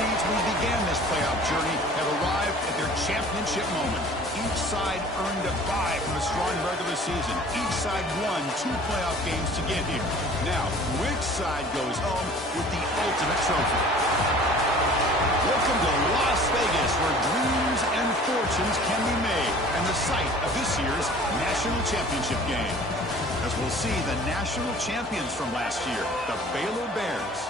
seeds we began this playoff journey have arrived at their championship moment. Each side earned a bye from a strong regular season. Each side won 2 playoff games to get here. Now, which side goes home with the ultimate trophy? Welcome to Las Vegas, where dreams and fortunes can be made, and the site of this year's national championship game. As we'll see the national champions from last year, the Baylor Bears,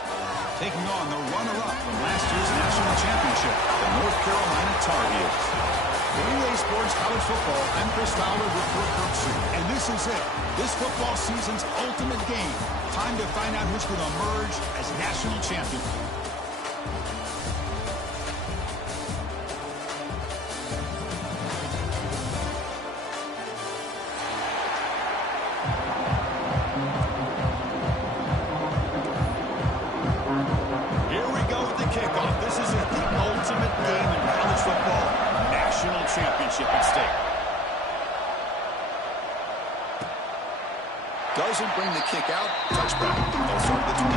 taking on the runner-up from last year's national championship, the North Carolina Tar Heels. For EA Sports College Football, I'm Chris Fowler with Brooke Kirksey, and this is it. This football season's ultimate game. Time to find out who's going to emerge as national champion. Championship at stake. Doesn't bring the kick out. Touchback. They'll start at the 25.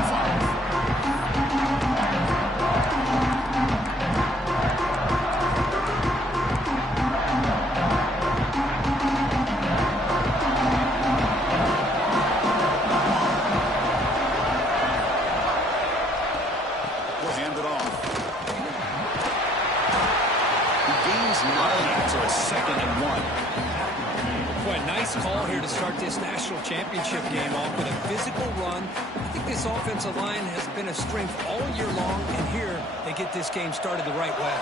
We'll hand it off. To a 2nd and 1. Boy, nice call here to start this national championship game off with a physical run. I think this offensive line has been a strength all year long, and here they get this game started the right way.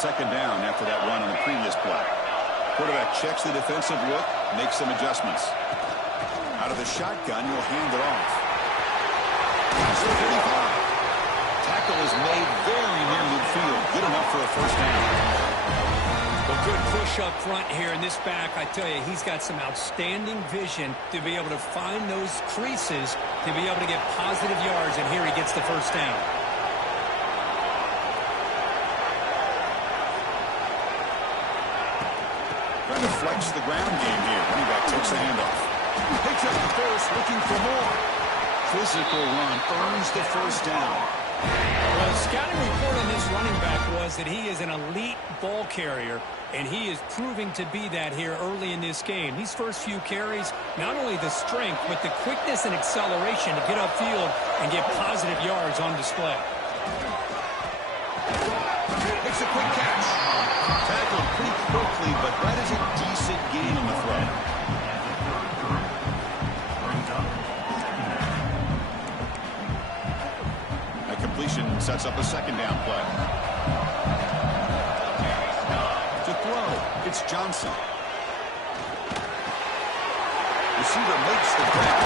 2nd down after that run on the previous play. Quarterback checks the defensive look, makes some adjustments. Out of the shotgun, he'll hand it off. That's the 35. Tackle is made very near midfield. Good enough for a 1st down. A good push up front here, in this back, I tell you, he's got some outstanding vision to be able to find those creases, to be able to get positive yards, and here he gets the 1st down. Trying to flex the ground game here. Running back takes the handoff. Picks up the first, looking for more. Physical run earns the 1st down. Well, the scouting report on this running back was that he is an elite ball carrier, and he is proving to be that here early in this game. These first few carries, not only the strength, but the quickness and acceleration to get upfield and get positive yards on display. Makes a quick catch. Tackled pretty quickly, but that is a decent gain on the throw. Sets up a 2nd down play. To throw, it's Johnson. Receiver makes the grab.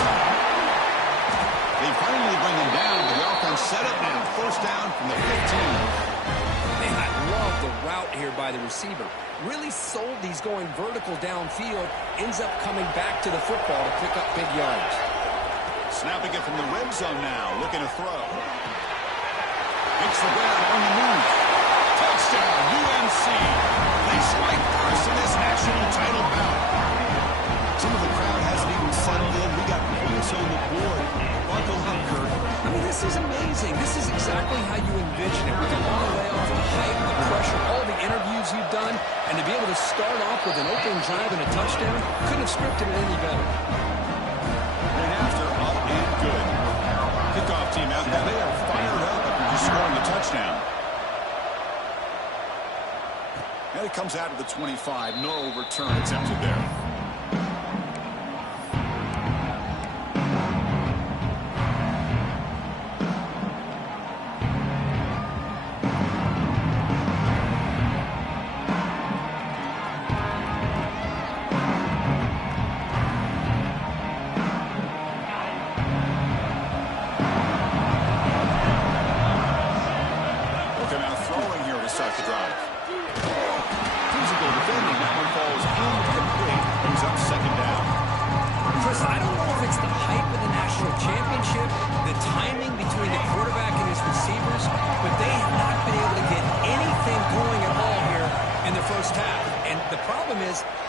They finally bring him down, but the offense set it now. 1st down from the 15. Man, I love the route here by the receiver. Really sold these going vertical downfield. Ends up coming back to the football to pick up big yards. Snapping it from the red zone now. Looking to throw. Makes the ground on the move. Touchdown, UNC. They strike first in this national title bout. Some of the crowd hasn't even settled in. We got points on the board. Buckle up, Kurt. I mean, this is amazing. This is exactly how you envision it. With the long layoff, the hype, the pressure, all the interviews you've done, and to be able to start off with an opening drive and a touchdown, couldn't have scripted it any better. And after, up and good. Kickoff team out there. They are fired up. Scoring the touchdown. And it comes out of the 25. No return attempted there.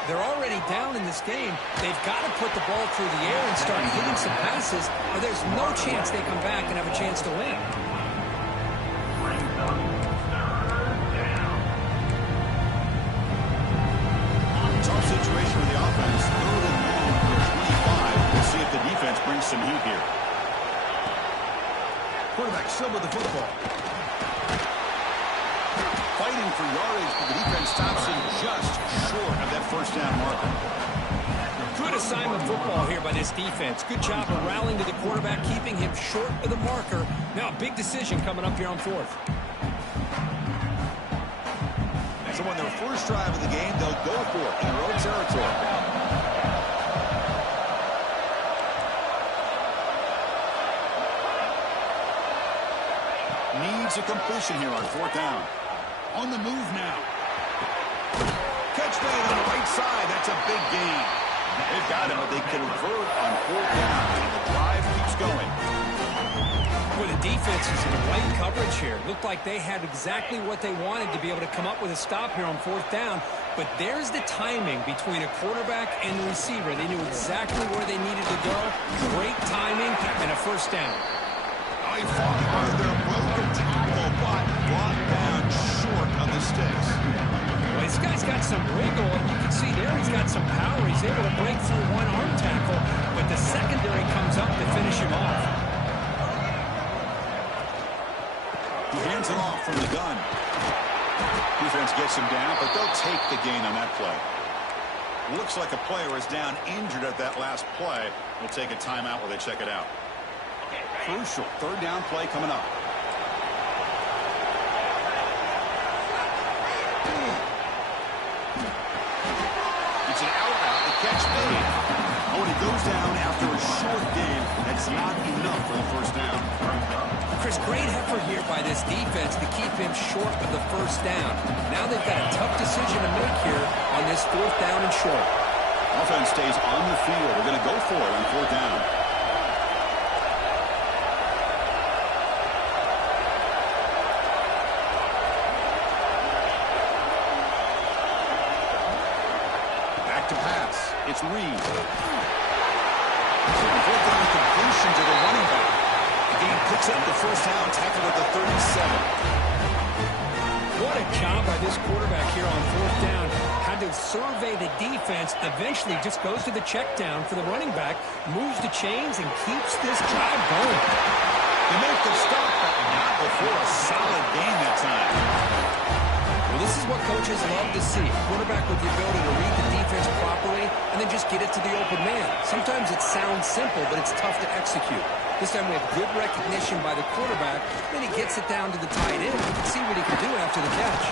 They're already down in this game. They've got to put the ball through the air and start hitting some passes, or there's no chance they come back and have a chance to win. still with the football. Fighting for yardage, but the defense stops him just short of that first down marker. Good assignment football here by this defense. Good job of rallying to the quarterback, keeping him short of the marker. Now a big decision coming up here on fourth. So on their first drive of the game, they'll go for it in their own territory. Needs a completion here on fourth down. On the move now. Catch made on the right side. That's a big gain. They've got him, but they convert on fourth down, and the drive keeps going. Well, the defense is in the right coverage here. Looked like they had exactly what they wanted to be able to come up with a stop here on fourth down. But there's the timing between a quarterback and the receiver. They knew exactly where they needed to go. Great timing and a first down. I fought hard their broken tackle, but brought down short of the sticks. Well, this guy's got some wiggle, and you can see there he's got some power. He's able to break through one arm tackle, but the secondary comes up to finish him off. He hands it off from the gun. Defense gets him down, but they'll take the gain on that play. Looks like a player is down injured at that last play. We'll take a timeout while they check it out. Crucial third down play coming up. It's an out route. The catch made. Oh, and he goes down after a short gain. That's not enough for the first down. Chris, great effort here by this defense to keep him short of the first down. Now they've got a tough decision to make here on this fourth down and short. Offense stays on the field. They're going to go for it on fourth down. Back to pass. It's Reed. Fourth down completion to the running back. The game picks up the first down, tackled at the 37. What a job by this quarterback here on fourth down. Had to survey the defense, eventually just goes to the check down for the running back, moves the chains, and keeps this drive going. They make the stop, but not before a solid game that time. Well, this is what coaches love to see. Quarterback with the ability to read the defense properly and then just get it to the open man. Sometimes it sounds simple, but it's tough to execute. This time we have good recognition by the quarterback. Then he gets it down to the tight end. You can see what he can do after the catch.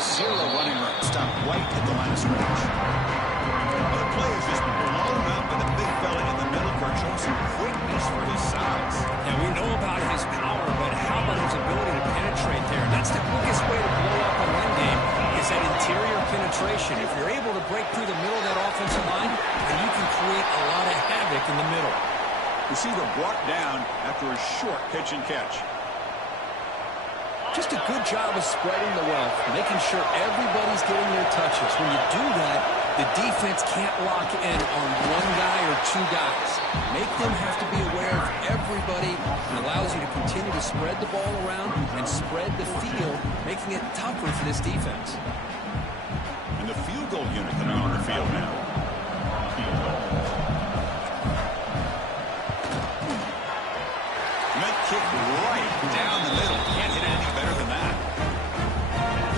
Zero running room. Stopped right at the line of scrimmage. The play is just blown up by the big fella in the middle. Showing some quickness for his size. Now, we know about his power, but how about his ability to penetrate there? That's the quickest way to blow up a run game is that interior penetration. If you're able to break through the middle of that offensive line, then you can create a lot of havoc in the middle. Receiver brought down after a short pitch and catch. Just a good job of spreading the wealth, making sure everybody's getting their touches. When you do that, the defense can't lock in on one guy or two guys. Make them have to be aware of everybody. It allows you to continue to spread the ball around and spread the field, making it tougher for this defense. And the field goal unit coming on the field now. Kick right down the middle. Can't hit anything better than that.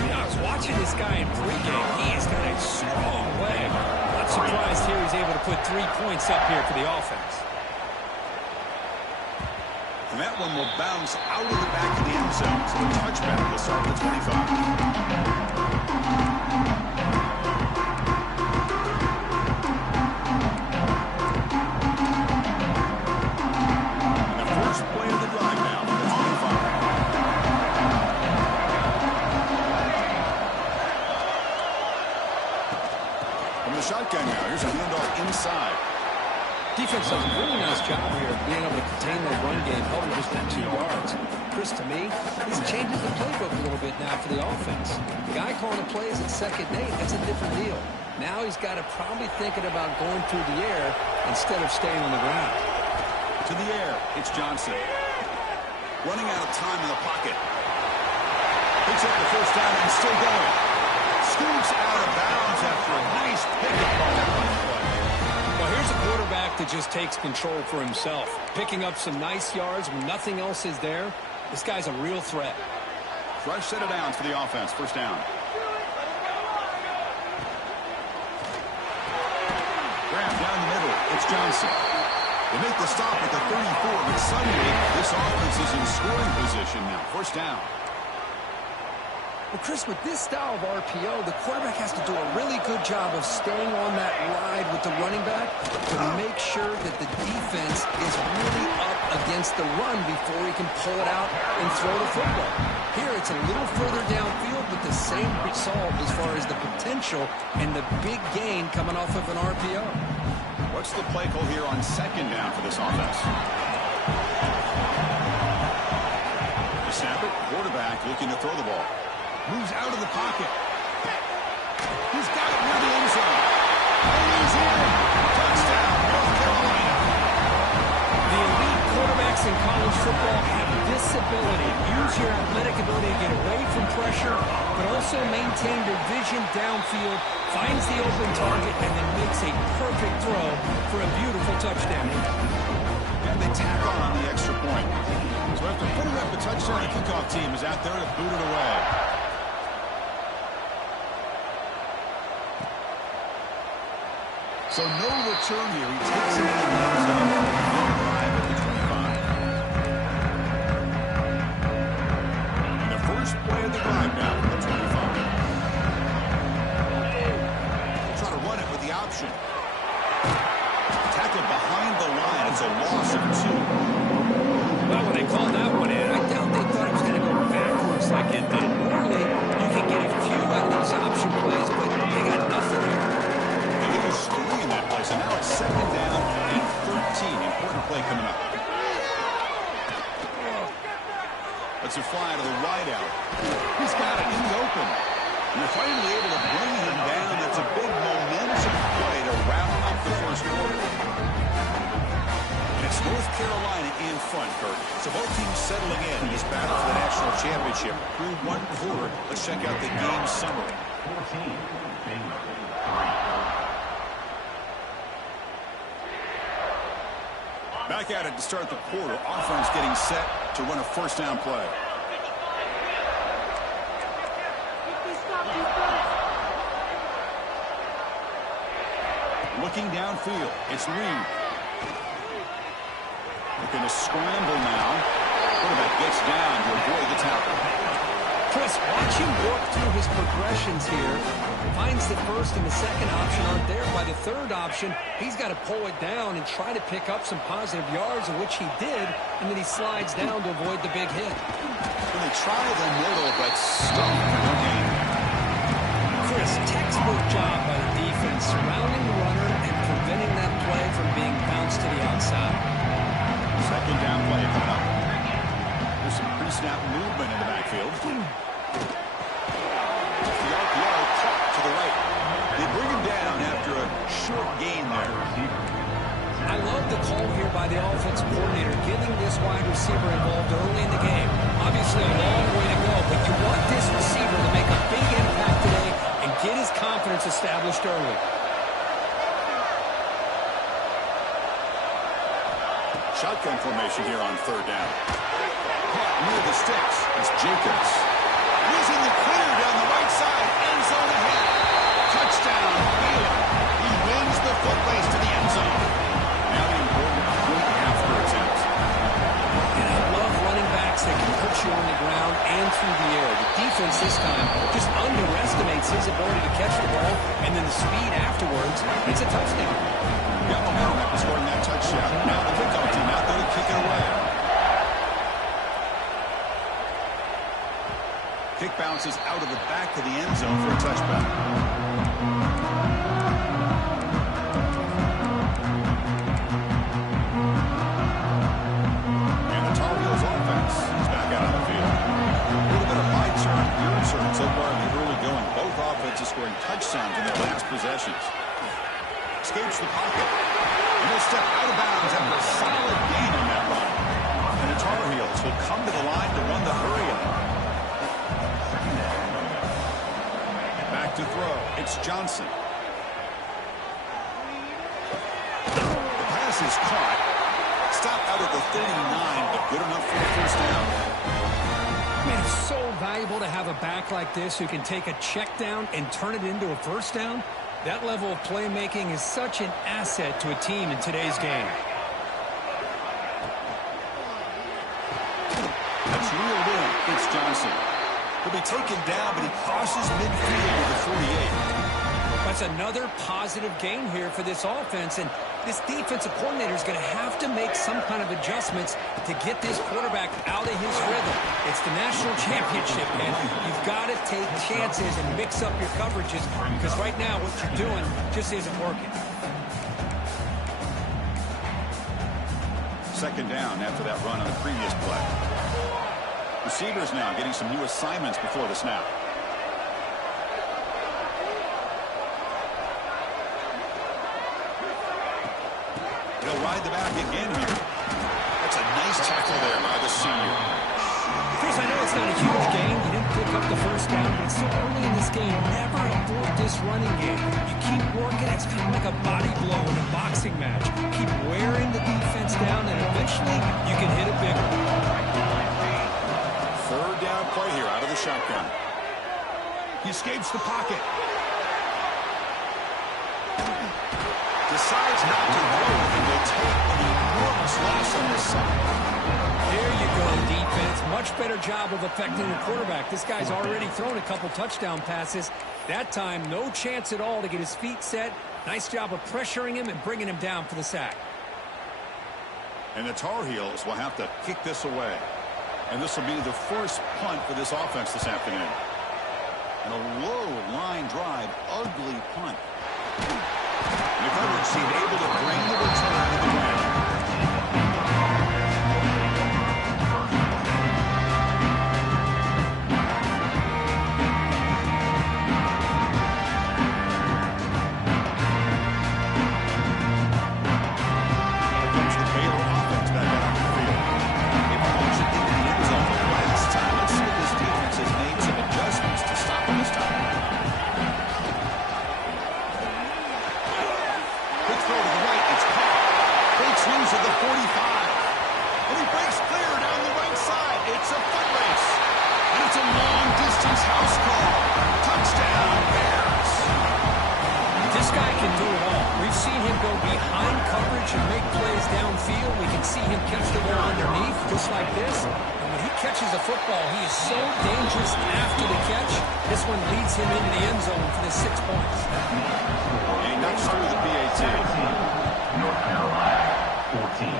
You know, I was watching this guy in pregame. He has got a strong leg. Not surprised here he's able to put 3 points up here for the offense. And that one will bounce out of the back of the end zone. So the touchback will start at the 25. Shotgun now. Here's a handoff inside. Defense does a really nice job here of being able to contain their run game, held just at 2 yards. Chris, to me, he's changes the playbook a little bit now for the offense. The guy calling the plays at 2nd and 8, that's a different deal. Now he's got to probably thinking about going through the air instead of staying on the ground. To the air, it's Johnson. Running out of time in the pocket. Picks up the first down and still going. Scoops out of bounds after a nice pickup on that run play. Well, here's a quarterback that just takes control for himself. Picking up some nice yards when nothing else is there. This guy's a real threat. Fresh set of downs for the offense. First down. Grab down the middle. It's Johnson. They make the stop at the 34, but suddenly this offense is in scoring position now. First down. Well, Chris, with this style of RPO, the quarterback has to do a really good job of staying on that ride with the running back to make sure that the defense is really up against the run before he can pull it out and throw the football. Here, it's a little further downfield, but the same result as far as the potential and the big gain coming off of an RPO. What's the play call here on second down for this offense? The snap it, quarterback looking to throw the ball. Moves out of the pocket. He's got it near the end zone. And he's in. Touchdown, North Carolina. The elite quarterbacks in college football have this ability. Use your athletic ability to get away from pressure, but also maintain your vision downfield, finds the open target, and then makes a perfect throw for a beautiful touchdown. And they tack on the extra point. So after putting up the touchdown, the kickoff team is out there to boot it away. So no return here. He takes it in the end zone. Drive at the 25. And the first play of the drive now at the 25. They'll try to run it with the option. Tackled behind the line. It's a loss of 2. Well, when they called that one in, I doubt they thought it was going to go backwards like it did. Normally, you can get a few out of those option plays, but they got nothing here. Three in that play, so now it's second down and 13. Important play coming up. Let's it fly to the wide out. He's got it in the open. You're finally able to bring him down. That's a big momentum play to round up the first quarter. And it's North Carolina in front, Kurt. So both teams settling in this battle for the national championship. Through one quarter, let's check out the game summary. 14, Baylor. Back at it to start the quarter. Offense getting set to run a first down play. Looking downfield. It's Reed. Looking to scramble now. Quarterback gets down to avoid the tackle. Chris, watch him work through his progressions here. Finds the first and the second option aren't there. By the third option, he's got to pull it down and try to pick up some positive yards, which he did, and then he slides down to avoid the big hit. And they try the middle, but stuck for no gain. Chris, textbook job by the defense, surrounding the runner and preventing that play from being bounced to the outside. Second down play coming up. There's some pre-snap movement in the backfield. The RPO caught to the right. They bring him down after a short gain there. I love the call here by the offensive coordinator, getting this wide receiver involved early in the game. Obviously a long way to go, but you want this receiver to make a big impact today and get his confidence established early. Shotgun formation here on third down. Caught near the sticks. It's Jacobs. Losing the clear down the right side. End zone ahead. Touchdown, Baylor. He wins the foot race to the end zone. Now the important point after attempt. And I love running backs that can put you on the ground and through the air. The defense this time just underestimates his ability to catch the ball, and then the speed afterwards. It's a touchdown. Got momentum after scoring that touchdown. Now the kickoff team out there to kick it away. Kick bounces out of the back of the end zone for a touchback. And the Tar Heels offense is back out on the field. A little bit of my turn, your turn so far in the early going. Both offenses scoring touchdowns in their last possessions. Escapes the pocket. And he'll step out of bounds after a solid gain on that run. And the Tar Heels will come to the line to run the hurry-up. Back to throw. It's Johnson. The pass is caught. Stop out at the 39, but good enough for the first down. Man, it's so valuable to have a back like this who can take a check down and turn it into a first down. That level of playmaking is such an asset to a team in today's game. That's reeled in. It's Johnson. He'll be taken down, but he crosses midfield with the 48. That's another positive gain here for this offense, and this defensive coordinator is going to have to make some kind of adjustments to get this quarterback out of his rhythm. It's the national championship, man. You've got to take chances and mix up your coverages because right now what you're doing just isn't working. Second down after that run on the previous play. Receivers now getting some new assignments before the snap. He'll ride the back again here. That's a nice tackle there by the senior. Chris, I know it's not a huge gain. You didn't pick up the first down, but it's so early in this game. Never abort this running game. You keep working. It's kind of like a body blow in a boxing match. Keep wearing the defense down, and eventually you can hit a big one. Third down play here out of the shotgun. He escapes the pocket. Decides not to throw it, and they take an enormous loss on this side. There you go, defense. Much better job of affecting the quarterback. This guy's already thrown a couple touchdown passes. That time, no chance at all to get his feet set. Nice job of pressuring him and bringing him down for the sack. And the Tar Heels will have to kick this away. And this will be the first punt for this offense this afternoon. And a low line drive, ugly punt. And the coverage team able to bring the return to the ground. Here comes the Baylor offense back out on the field. They launched it into the end zone the last time. Let's see if this defense has made some adjustments to stop him this time. Quick throw to the right. It's caught. Breaks loose at the 45. And he breaks clear down the right side. It's a foot race. And it's a long-distance house call. Touchdown, Bears. This guy can do it all. We've seen him go behind coverage and make plays downfield. We can see him catch the ball underneath, just like this. And when he catches a football, he is so dangerous after the catch. This one leads him into the end zone for the 6 points. And he knocks through the PAT. North Carolina, 14.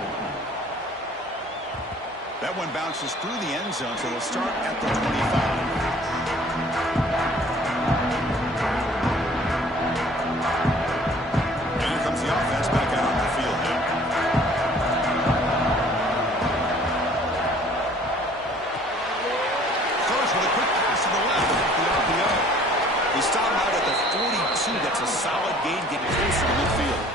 That one bounces through the end zone, so we'll start at the 25. The offense back out on the field now. Throws with a quick pass to the left. The RPO. He stopped out at the 42. That's a solid gain getting closer to midfield.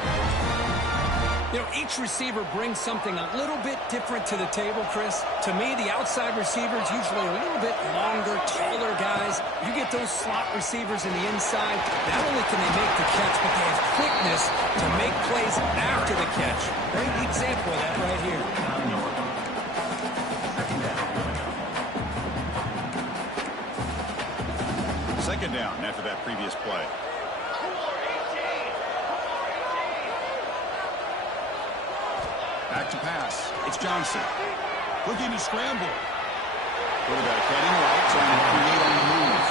You know, each receiver brings something a little bit different to the table, Chris. To me, the outside receivers usually a little bit longer, taller guys. You get those slot receivers in the inside, not only can they make the catch, but they have quickness to make plays after the catch. Great example of that right here. Second down after that previous play. Back to pass. It's Johnson. Looking to scramble. Quarterback heading right, trying to create on the move.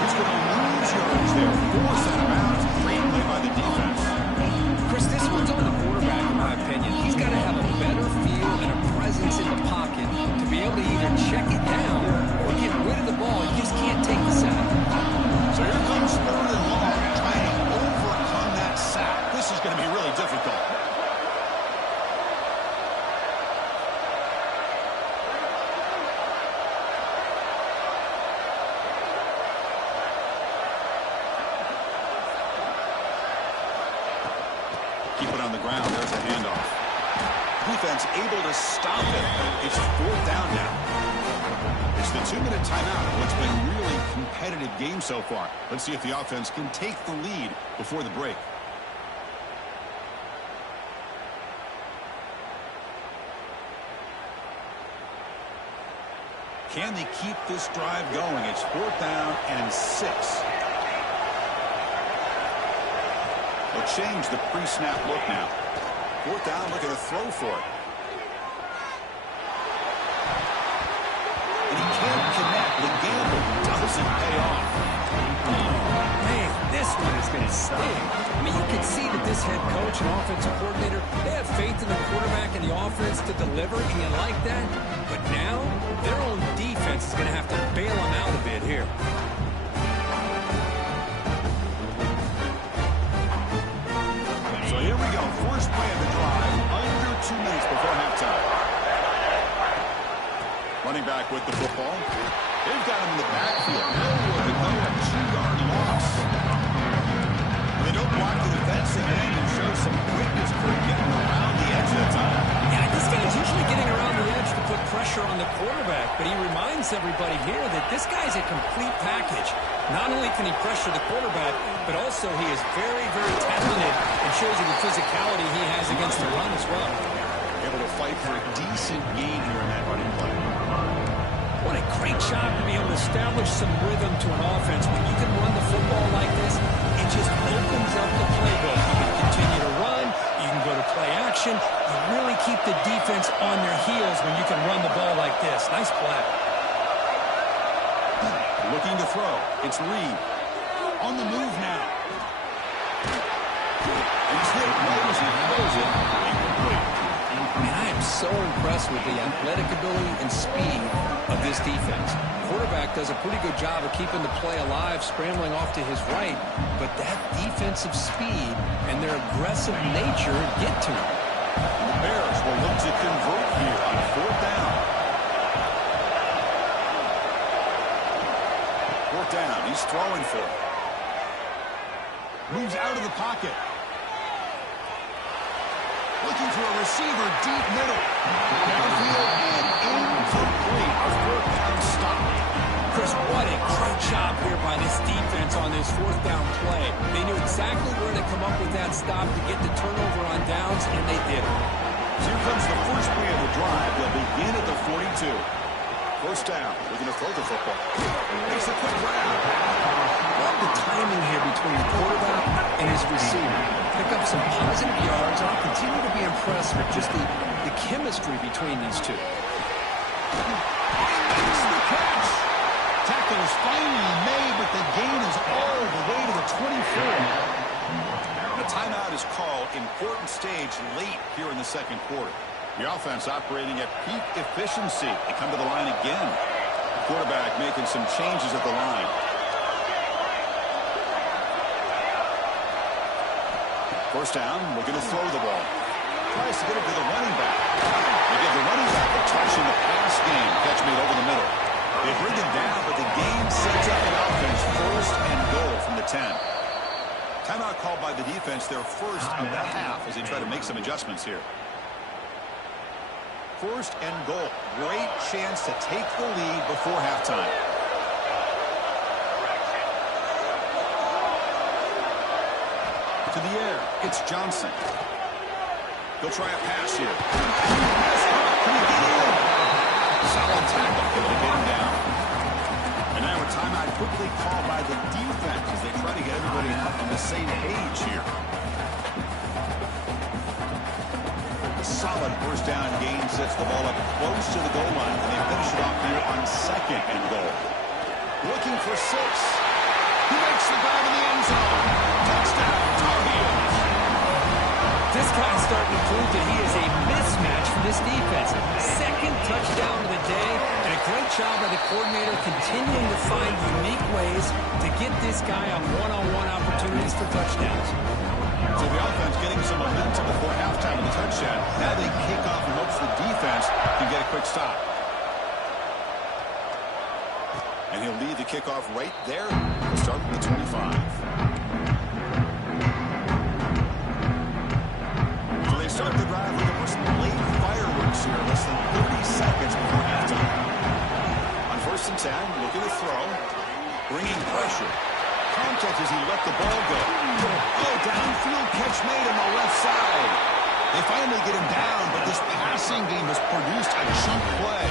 He's going to lose yards there. Force out of bounds. Great play by the defense. Chris, this one's on the quarterback, in my opinion. He's got to have a better feel and a presence in the pocket to be able to either check it down or get rid of the ball. You just can't take the sack. So here comes third and long, trying to overcome that sack. This is going to be really difficult. Keep it on the ground. There's a handoff. Defense able to stop it. It's fourth down now. It's the 2-minute timeout. What's been a really competitive game so far. Let's see if the offense can take the lead before the break. Can they keep this drive going? It's 4th down and 6. They'll change the pre-snap look now. 4th down, looking to throw for it. And he can't connect. The gamble doesn't pay off. Man, this one is going to sting. I mean, you can see that this head coach and offensive coordinator, they have faith in the quarterback and the offense to deliver, and you like that. But now, their own defense is going to have to bail them out a bit here. So here we go. First play of the drive, under 2 minutes before halftime. Running back with the football. They've got him in the backfield. Nowhere to go. A 2-yard loss. They don't block the defensive end and show some quickness for getting around the edge that time. Yeah, this guy's usually getting around the edge to put pressure on the quarterback, but he reminds everybody here that this guy's a complete package. Not only can he pressure the quarterback, but also he is very, very talented and shows you the physicality he has against the run as well. Able to fight for a decent gain here in that running play. What a great job to be able to establish some rhythm to an offense. When you can run the football like this, it just opens up the playbook. You can continue to run. You can go to play action. You really keep the defense on their heels when you can run the ball like this. Nice play. Looking to throw. It's Reed. On the move now. And he's hit right as he throws it. Incomplete. And I am so impressed with the athletic ability and speed of this defense. Quarterback does a pretty good job of keeping the play alive, scrambling off to his right, but that defensive speed and their aggressive nature get to him. The Bears will look to convert here on 4th down. 4th down, he's throwing for it. Moves out of the pocket. Looking for a receiver deep middle. Downfield and incomplete. A 4th down stop. Chris, what a great job here by this defense on this 4th down play. They knew exactly where to come up with that stop to get the turnover on downs, and they did it. Here comes the first play of the drive. They'll begin at the 42. 1st down. We're going to throw the football. Makes a quick grab. Love the timing here between the quarterback and his receiver. Pick up some positive yards, and I'll continue to be impressed with just the chemistry between these two. Makes the catch. Tackle is finally made, but the gain is all the way to the 24. A timeout is called. Important stage late here in the 2nd quarter. The offense operating at peak efficiency. They come to the line again. The quarterback making some changes at the line. First down, looking to throw the ball. Tries to get it to the running back. They give the running back a touch in the pass game. Catch made over the middle. They bring him down, but the game sets up the offense. 1st and goal from the 10. Timeout called by the defense, their first of the half as they try to make some adjustments here. 1st and goal. Great chance to take the lead before halftime. To the air, it's Johnson. He'll try a pass here. Can he get in? Solid tackle, able to get him down. And now a timeout quickly called by the defense as they try to get everybody on the same page here. A solid 1st down gain sets the ball up close to the goal line, and they finish it off here on 2nd and goal. Looking for 6. He makes the grab in the end zone. Touchdown, Tar Heels. This guy's starting to prove that he is a mismatch for this defense. 2nd touchdown of the day, and a great job by the coordinator continuing to find unique ways to get this guy on one-on-one opportunities for touchdowns. So the offense getting some momentum before halftime with the touchdown. Now they kick off and hopes the defense can get a quick stop. And he'll lead the kickoff right there. We'll start with the 25. So they start the drive with some late fireworks here. Less than 30 seconds before halftime. On 1st and 10, looking to throw. Bringing pressure. Contact as he let the ball go. Oh, downfield catch made on the left side. They finally get him down, but this passing game has produced a chunk play.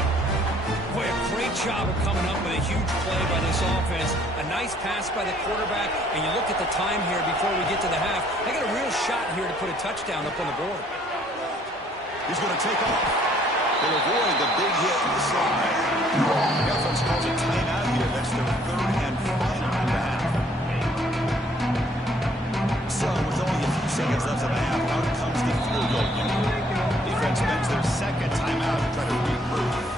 Boy, a great job of coming up with a huge play by this offense. A nice pass by the quarterback, and you look at the time here before we get to the half. They got a real shot here to put a touchdown up on the board. He's going to take off. They'll avoid the big hit in the slide. The offense calls a timeout here. That's their third and final in the half. So with only a few seconds left in the half, out comes the field goal unit. Defense spends their second timeout to try to regroup.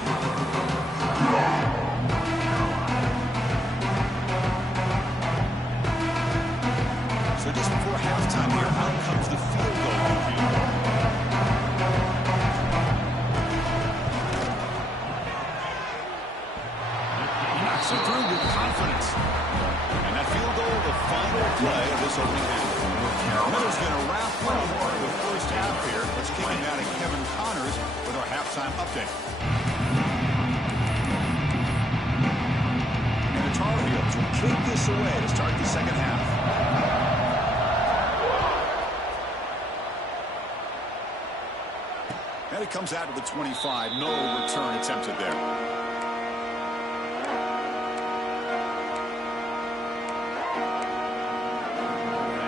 So just before halftime here, out comes the field goal unit. Knocks it through with confidence. And that field goal, the final play of this opening half. Miller's going to wrap up the first half here. Let's kick it out to Kevin Connors with our halftime update. And the Tar Heels will kick this away to start the second half. And it comes out to the 25. No return attempted there.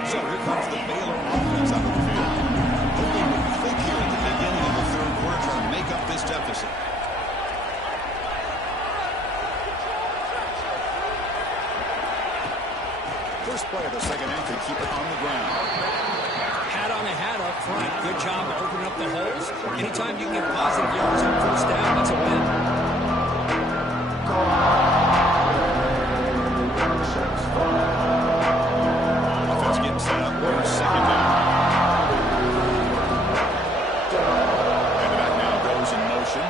So here comes the Baylor offense out of the field. Hoping to click here at the beginning of the third quarter, trying to make up this deficit. First play of the second half to keep it on the ground. Hat on a hat up front. Good job of opening up the holes. Anytime you can get positive yards on first down, that's a win. Set up for second down. And the back now goes in motion.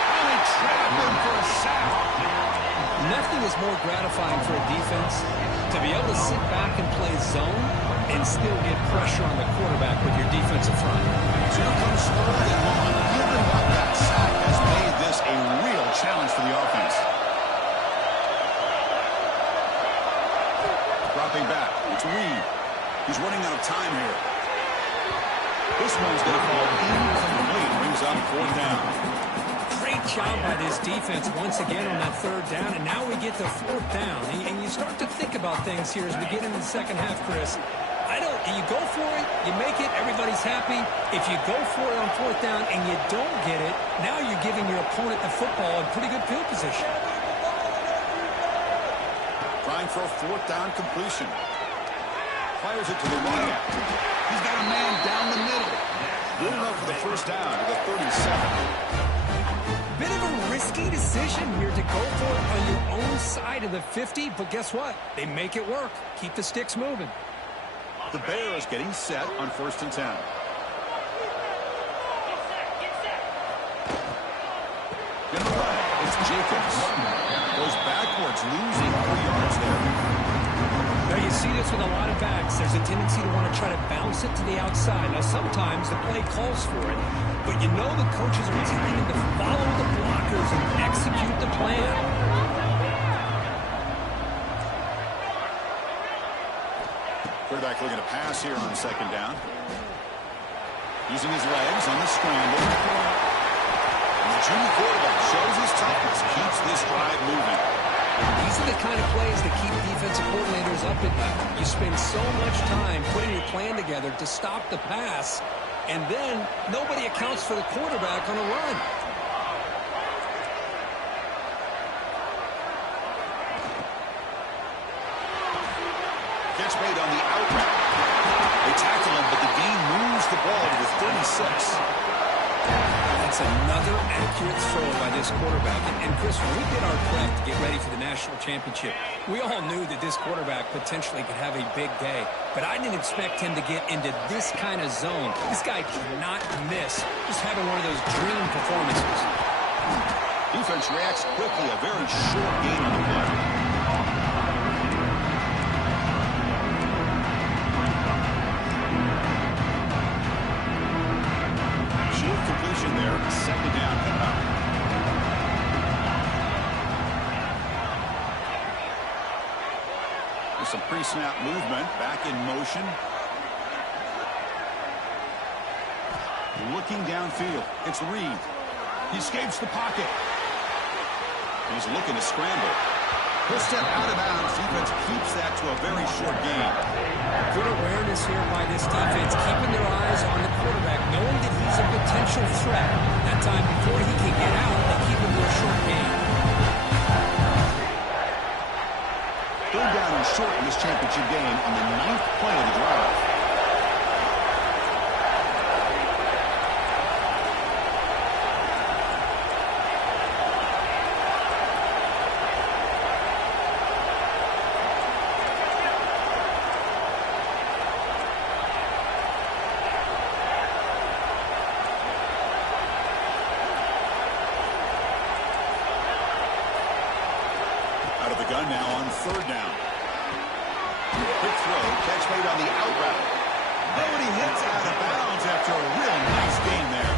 And they trap him for a sack. Nothing is more gratifying for a defense to be able to sit back and play zone and still get pressure on the quarterback with your defensive front. So here comes third and long. Giving up that sack has made this a real challenge for the offense. Dropping back. It's Reed. He's running out of time here. This one's going to fall incomplete. Brings up fourth down. Great job by this defense once again on that third down, and now we get to fourth down. And you start to think about things here as we get into the second half, Chris. You go for it, you make it, everybody's happy. If you go for it on fourth down and you don't get it, now you're giving your opponent the football in pretty good field position. Trying for a fourth down completion. Fires it to the right. He's got a man down the middle. Good enough for the first down to the 37. Bit of a risky decision here to go for it on your own side of the 50, but guess what? They make it work. Keep the sticks moving. The Bears getting set on 1st and 10. In the right, it's Jacobs. Goes backwards, losing 3 yards there. Now you see this with a lot of backs. There's a tendency to want to try to bounce it to the outside. Now sometimes the play calls for it, but you know the coaches are telling them to follow the blockers and execute the plan. Quarterback looking to pass here on second down. Using his legs on the scramble. And the junior quarterback shows his toughness, keeps this drive moving. These are the kind of plays that keep defensive coordinators up at night. You spend so much time putting your plan together to stop the pass, and then nobody accounts for the quarterback on a run. Catch made on the out route. They tackle him, but the Dean moves the ball to the 36. That's another accurate throw by this quarterback. And Chris, when we did our prep to get ready for the national championship, We all knew that this quarterback potentially could have a big day, but I didn't expect him to get into this kind of zone. This guy cannot miss. Just having one of those dream performances. Defense reacts quickly. A very short gain on the play. There, second down coming up. With some pre-snap movement, back in motion. Looking downfield, it's Reed. He escapes the pocket. He's looking to scramble. He'll step out of bounds. Defense keeps that to a very short gain. Good awareness here by this defense, keeping their eyes on the quarterback, knowing that he's a potential threat. That time before he can get out, they keep him to a short gain. Third down and short in this championship game on the 9th play of the drive. Out of the gun now on third down. Quick throw, catch made on the out route. Oh, and he hits out of bounds after a real nice game there.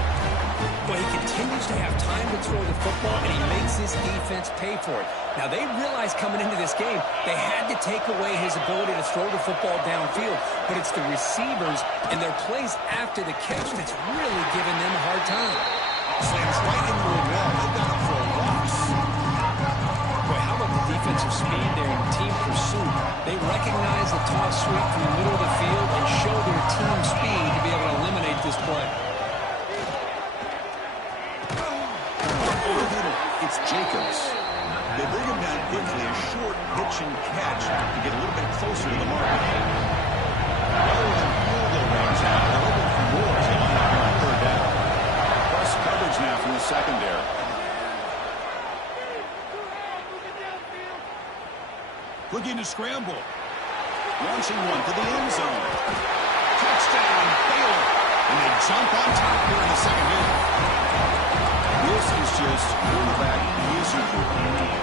Well, he continues to have time to throw the football, and he makes his defense pay for it. Now, they realized coming into this game they had to take away his ability to throw the football downfield, but it's the receivers and their plays after the catch that's really giving them a hard time. Slams right into the wall. They've got him for rocks. Boy, how about the defensive speed there in team pursuit? They recognize the toss sweep from the middle of the field and show their team speed to be able to eliminate this play. It's Jacobs. They bring him down quickly, a short pitch and catch to get a little bit closer to the mark. Rather than field goal range now, they're looking for more as they line up on third down. Plus coverage now from the secondary. Looking to scramble. Launching one to the end zone. Touchdown, Baylor. And they jump on top here in the second half. This is just quarterback wizardry.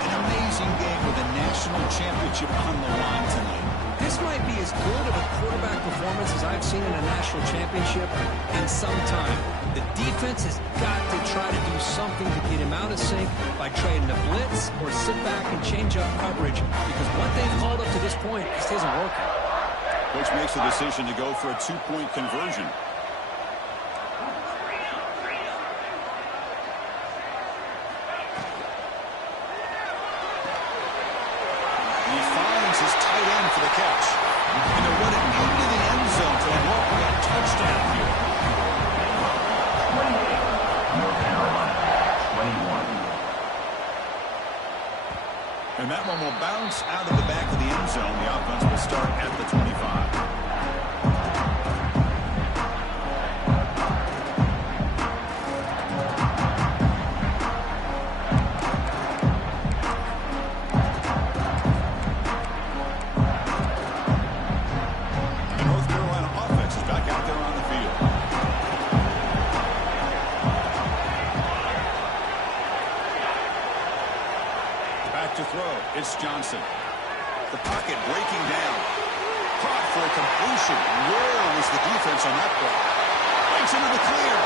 An amazing game with a national championship on the line tonight. This might be as good of a quarterback performance as I've seen in a national championship in some time. The defense has got to try to do something to get him out of sync by trading the blitz or sit back and change up coverage, because what they've called up to this point just isn't working. Coach makes the decision to go for a two-point conversion. He finds his tight end for the catch. And they're running into the end zone to walk for a touchdown here. North Carolina, 21. And that one will bounce out of the back of the end zone. The offense will start at the 25. It's Johnson. The pocket breaking down. Caught for a completion. Where was the defense on that play? Breaks into the clear.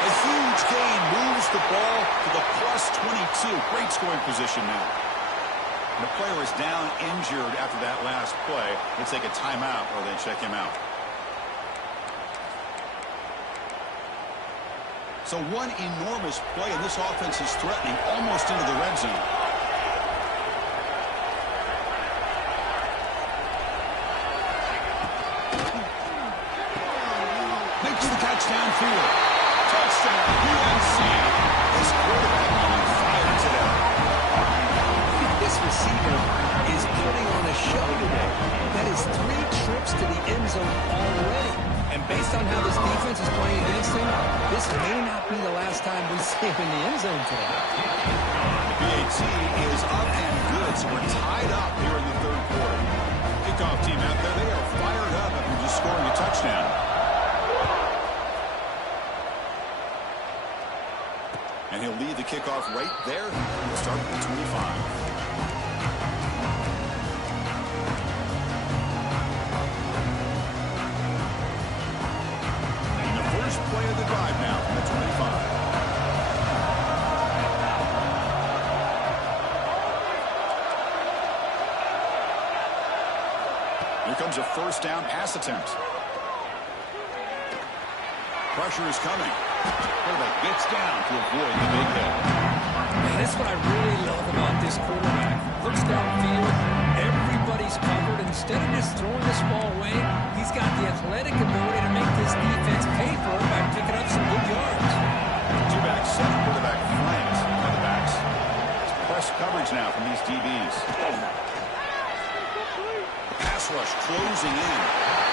A huge gain moves the ball to the plus 22. Great scoring position now. The player is down injured after that last play. They take a timeout or they check him out. So one enormous play, and this offense is threatening almost into the red zone. Downfield. Touchdown, UNC. This quarterback on fire today. This receiver is putting on a show today. That is 3 trips to the end zone already. And based on how this defense is playing against him, this may not be the last time we see him in the end zone today. The PAT is up and good, so we're tied up here in the third quarter. Kickoff team out there, they are fired up after just scoring a touchdown. And he'll lead the kickoff right there. He'll start at the 25. And the first play of the drive now from the 25. Here comes a first down pass attempt. Pressure is coming. Quarterback gets down to avoid the big hit. That's what I really love about this quarterback. Looks downfield, everybody's covered. Instead of just throwing this ball away, he's got the athletic ability to make this defense pay for it by picking up some good yards. Two-back set, quarterback flanked by the backs. It's press coverage now from these DBs. Pass rush closing in.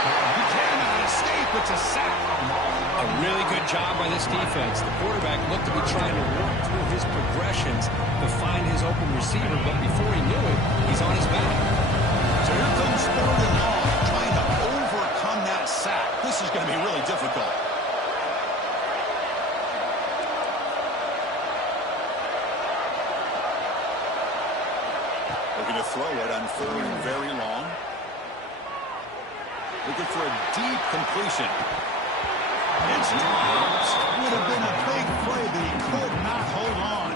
He cannot escape. It's a sack. A really good job by this defense. The quarterback looked to be trying to work through his progressions to find his open receiver, but before he knew it, he's on his back. So here comes 3rd and long, trying to overcome that sack. This is going to be really difficult. Looking to throw it on 3rd and very long. Looking for a deep completion. It's dropped. Would have been a big play, but he could not hold on.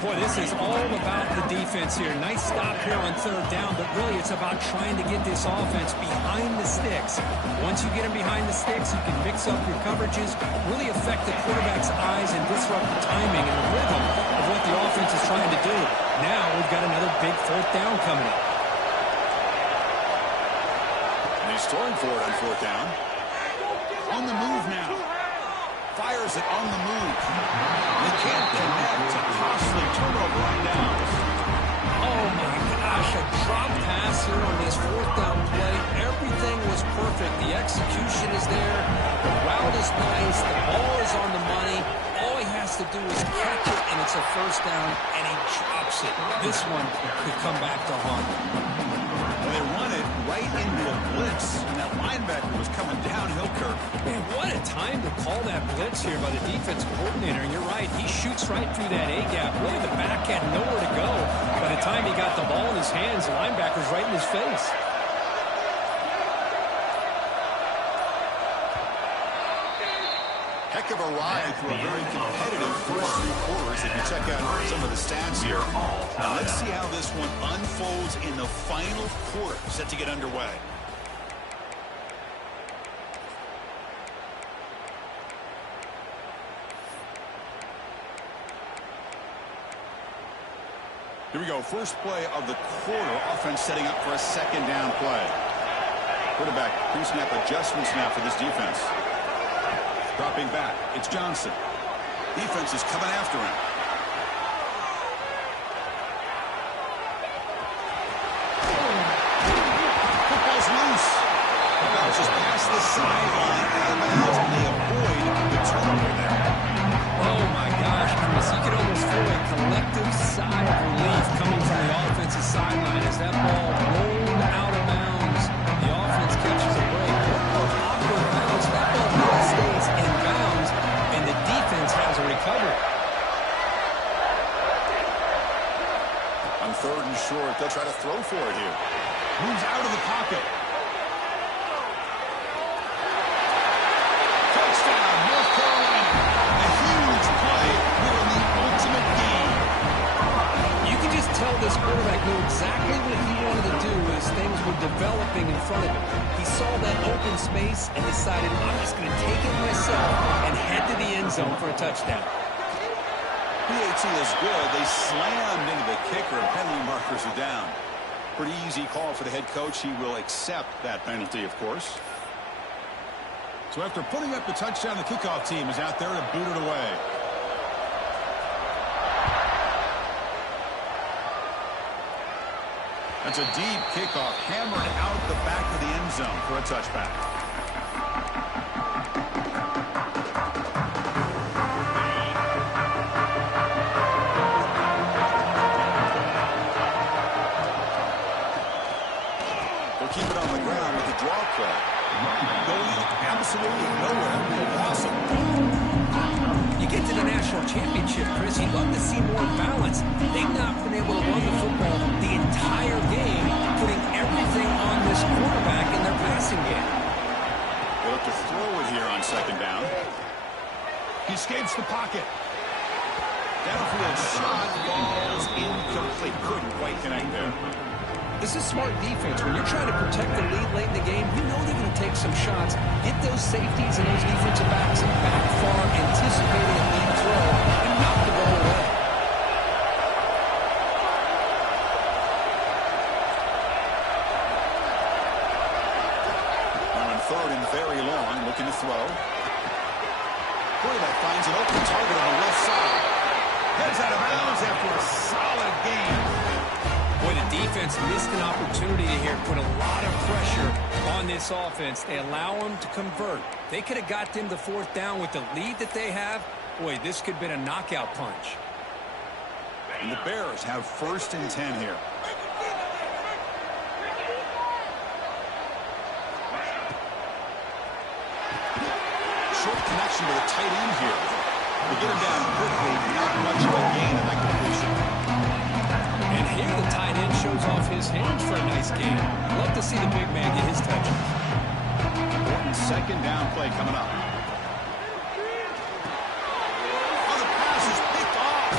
Boy, this is all about the defense here. Nice stop here on 3rd down, but really it's about trying to get this offense behind the sticks. Once you get them behind the sticks, you can mix up your coverages, really affect the quarterback's eyes and disrupt the timing and the rhythm of what the offense is trying to do. Now we've got another big 4th down coming up. And he's throwing for it on 4th down. On the move now. Fires it on the move. He can't connect. A costly turnover on downs. Oh, my gosh. A drop pass here on this 4th down play. Everything was perfect. The execution is there. The route is nice. The ball is on the money. All he has to do is catch it, and it's a 1st down, and he drops it. This one could come back to haunt him. They run it right into a blitz, and that linebacker was coming downhill, Kirk. Man, what a time to call that blitz here by the defensive coordinator. And you're right, he shoots right through that A-gap. Really, the back had nowhere to go. By the time he got the ball in his hands, the linebacker's right in his face. Heck of a ride through a very competitive first 3 quarters if you check out some of the stats here. Now let's see how this one unfolds in the final quarter set to get underway. Here we go, first play of the quarter. Offense setting up for a 2nd down play. Quarterback pre-snap adjustments now for this defense. Dropping back, it's Johnson. Defense is coming after him. Football's loose. The bounces past the sideline, out of bounds, and they avoid the turnover there. Oh, my gosh, Chris. You could almost feel a collective sigh of relief coming from the offensive sideline as that ball rolled out of bounds. The offense catches a break. Awkward bounce. That ball really stays in bounds, and the defense has a recovery. On 3rd and short, they'll try to throw for it here. Moves out of the pocket. Touchdown, North Carolina. A huge play here in the ultimate game. You can just tell this quarterback knew exactly what he wanted to do as things were developing in front of him. He saw that open space and decided, I'm just going to take it myself and head to the end zone for a touchdown. PAT is good. They slammed into the kicker, and penalty markers are down. Pretty easy call for the head coach. He will accept that penalty, of course. So after putting up the touchdown, the kickoff team is out there to boot it away. That's a deep kickoff, hammered out the back of the end zone for a touchback. Keep it on the ground with the draw play. Going absolutely nowhere. Awesome. You get to the national championship, Chris, you'd love to see more balance. They've not been able to run the football the entire game, putting everything on this quarterback in their passing game. They look to throw it here on 2nd down. He escapes the pocket. Downfield shot falls incomplete. Couldn't quite connect there. This is smart defense. When you're trying to protect the lead late in the game, you know they're going to take some shots, get those safeties and those defensive backs back far, anticipating a lead throw, and knock the ball away. Now on third and very long, looking to throw. Quarterback finds an open target on the left side. Heads out of bounds after a solid game. Boy, the defense missed an opportunity here, put a lot of pressure on this offense. They allow them to convert. They could have got them to fourth down with the lead that they have. Boy, this could have been a knockout punch. And the Bears have 1st and 10 here. Short connection to the tight end here. They get him down quickly, not much of a gain in that completion. And here the tight end shows off his hands for a nice game. Love to see the big man get his touches. Important 2nd down play coming up. Oh, the pass is picked off.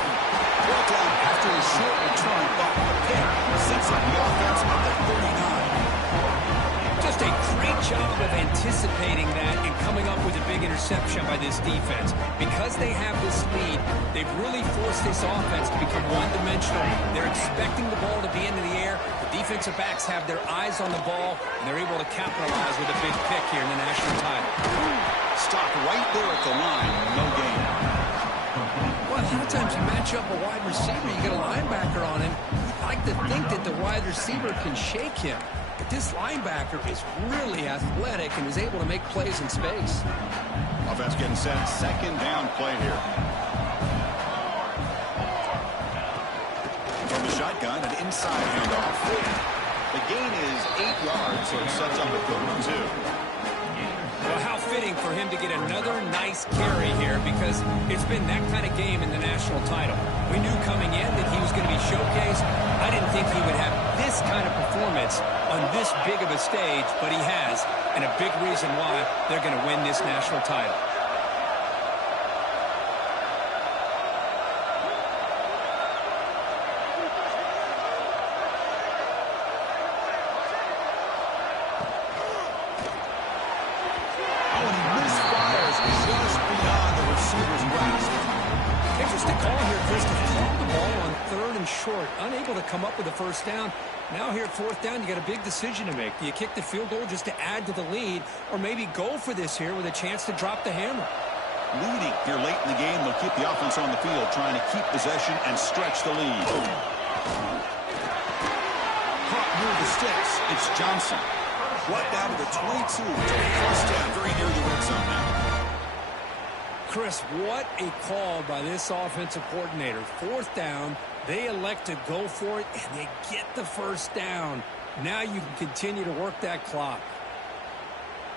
Brought down after a short return, but the pick sets up the offense at the 39. Just a great job of anticipating that and coming up with a big interception by this defense. Because they have this lead, they've really forced this offense to become one-dimensional. They're expecting the ball to be into the air. The defensive backs have their eyes on the ball, and they're able to capitalize with a big pick here in the national title. Stop right there at the line. No gain. Well, a lot of times you match up a wide receiver, you get a linebacker on him. You'd like to think that the wide receiver can shake him. But this linebacker is really athletic and is able to make plays in space. Offense getting set. 2nd down play here. From the shotgun, an inside handoff. The gain is 8 yards, so it sets up a 32. Well, how fitting for him to get another nice carry here, because it's been that kind of game in the national title. We knew coming in that he was going to be showcased. I didn't think he would have this kind of performance on this big of a stage, but he has, and a big reason why they're going to win this national title. Short, unable to come up with a 1st down. Now here at 4th down, you got a big decision to make. Do you kick the field goal just to add to the lead, or maybe go for this here with a chance to drop the hammer? Leading here late in the game, they'll keep the offense on the field, trying to keep possession and stretch the lead. Caught near the sticks. It's Johnson. Brought down to the 22 to 1st down, very near the red zone now. Chris, what a call by this offensive coordinator. 4th down, they elect to go for it, and they get the 1st down. Now you can continue to work that clock.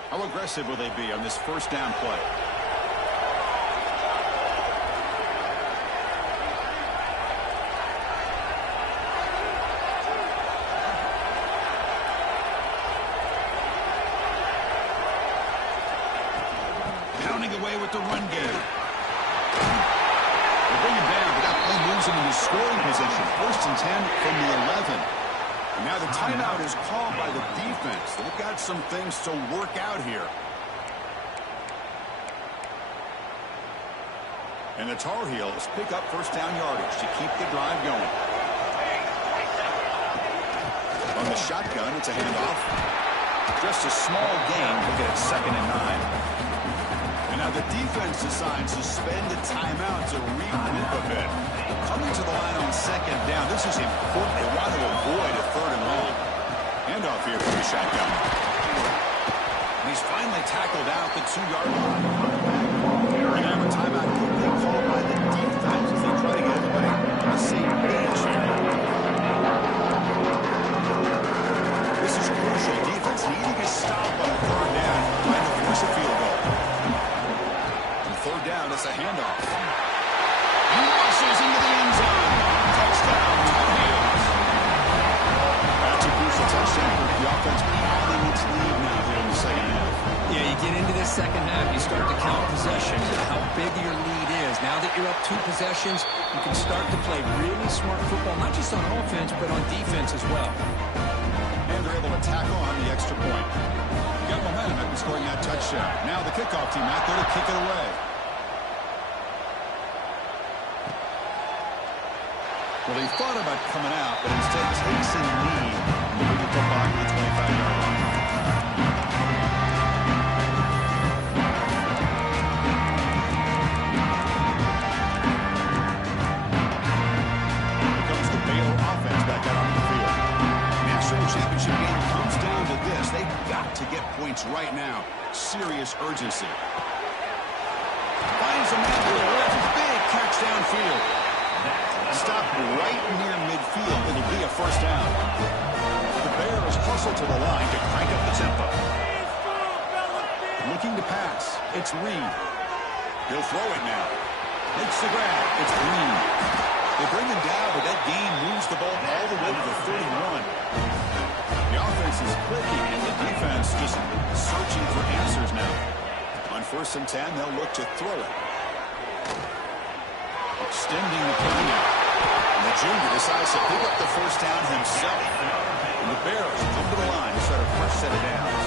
How aggressive will they be on this 1st down play? Pounding away with the run game. They bring him down, but that play moves him into scoring position. 1st and 10 from the 11. And now the timeout is called by the defense. They've got some things to work out here. And the Tar Heels pick up 1st down yardage to keep the drive going. On the shotgun, it's a handoff. Just a small gain. Look at it, 2nd and 9. And now the defense decides to spend a timeout to regroup a bit. Coming to the line on 2nd down, this is important. They want to avoid a 3rd and long. Handoff here from the shotgun. And he's finally tackled out the 2-yard line. And now a timeout quickly called by the defense as they try to get everybody on the same page here. This is crucial. Defense needing a stop on 3rd down, trying to force a field goal. 3rd down, it's a handoff. He rushes into the end zone. Touchdown, Tar Heels. That's a crucial touchdown. The offense beyond its lead now here in the 2nd half. Yeah, you get into this 2nd half, you start to count possessions and how big your lead is. Now the you're up 2 possessions, you can start to play really smart football, not just on offense, but on defense as well. And they're able to tack on the extra point. Got momentum after scoring that touchdown. Now the kickoff team out there to kick it away. Well, they thought about coming out, but instead takes a lead, moving the football to the 25-yard line. Here comes the Baylor offense back out on the field. National championship game comes down to this. They've got to get points right now. Serious urgency. Finds a man to the left. Big catch downfield. Stop right near midfield. It'll be a first down. The Bears hustle to the line to crank up the tempo. Looking to pass. It's Reed. He'll throw it now. Makes the grab. It's Reed. They bring him down, but that gain moves the ball all the way to the 31. The offense is clicking, and the defense just searching for answers now. On 1st and 10, they'll look to throw it. Extending the play now. And the junior decides to pick up the first down himself. And the Bears come to the line to start a fresh set of downs.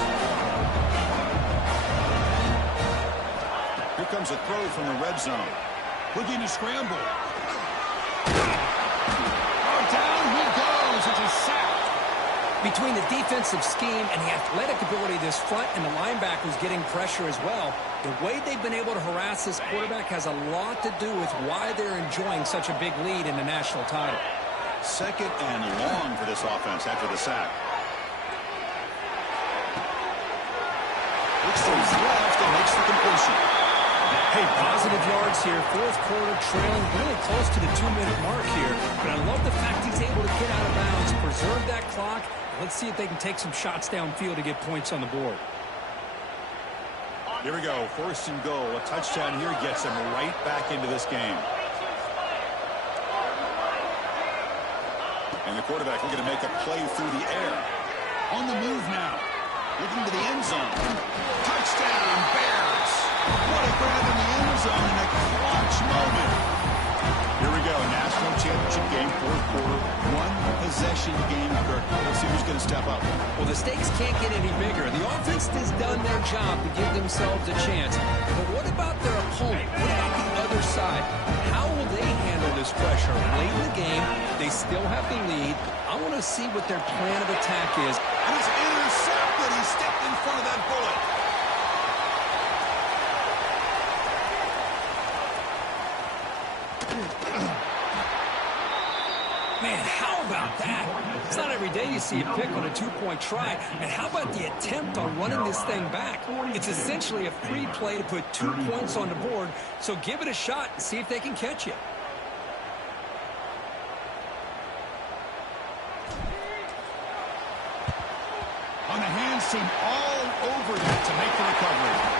Here comes a throw from the red zone. Looking to scramble. Oh, down he goes. It's a sack. Between the defensive scheme and the athletic ability of this front and the linebackers getting pressure as well, the way they've been able to harass this quarterback has a lot to do with why they're enjoying such a big lead in the national title. 2nd and long for this offense after the sack. Looks to his left and makes the completion. Hey, positive yards here. 4th quarter trailing really close to the 2-minute mark here. But I love the fact he's able to get out of bounds, preserve that clock. Let's see if they can take some shots downfield to get points on the board. Here we go. 1st and goal. A touchdown here gets them right back into this game. And the quarterback looking to make a play through the air. On the move now. Looking to the end zone. Touchdown, Bears. What a grab in the end zone in a clutch moment. Here we go. National championship game, 4th quarter. 1-possession game. Let's see who's going to step up. Well, the stakes can't get any bigger. The offense has done their job to give themselves a chance. But what about their opponent? What about the other side? How will they handle this pressure? Late in the game, they still have the lead. I want to see what their plan of attack is. And it's intercepted. He stepped in front of that bullet. Man, how about that? It's not every day you see a pick on a 2-point try. And how about the attempt on running this thing back? It's essentially a free play to put 2 points on the board. So give it a shot and see if they can catch you. On the hands team all over that to make the recovery.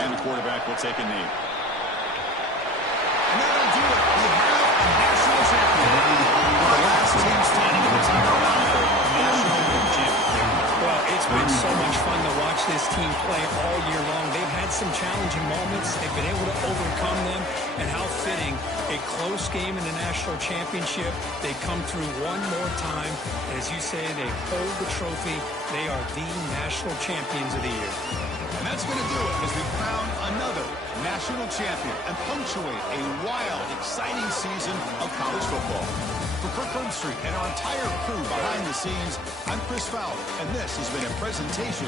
And the quarterback will take a knee. And that'll do it. We have a national champion. The last team standing in the title round for national championship. Well, it's been so much fun to watch this team play all year long. They've had some challenging moments. They've been able to overcome them. And how fitting, a close game in the national championship. They come through one more time. As you say, they hold the trophy. They are the national champions of the year. And that's going to do it as we crown another national champion and punctuate a wild, exciting season of college football. For Kirk Herbstreit and our entire crew behind the scenes, I'm Chris Fowler, and this has been a presentation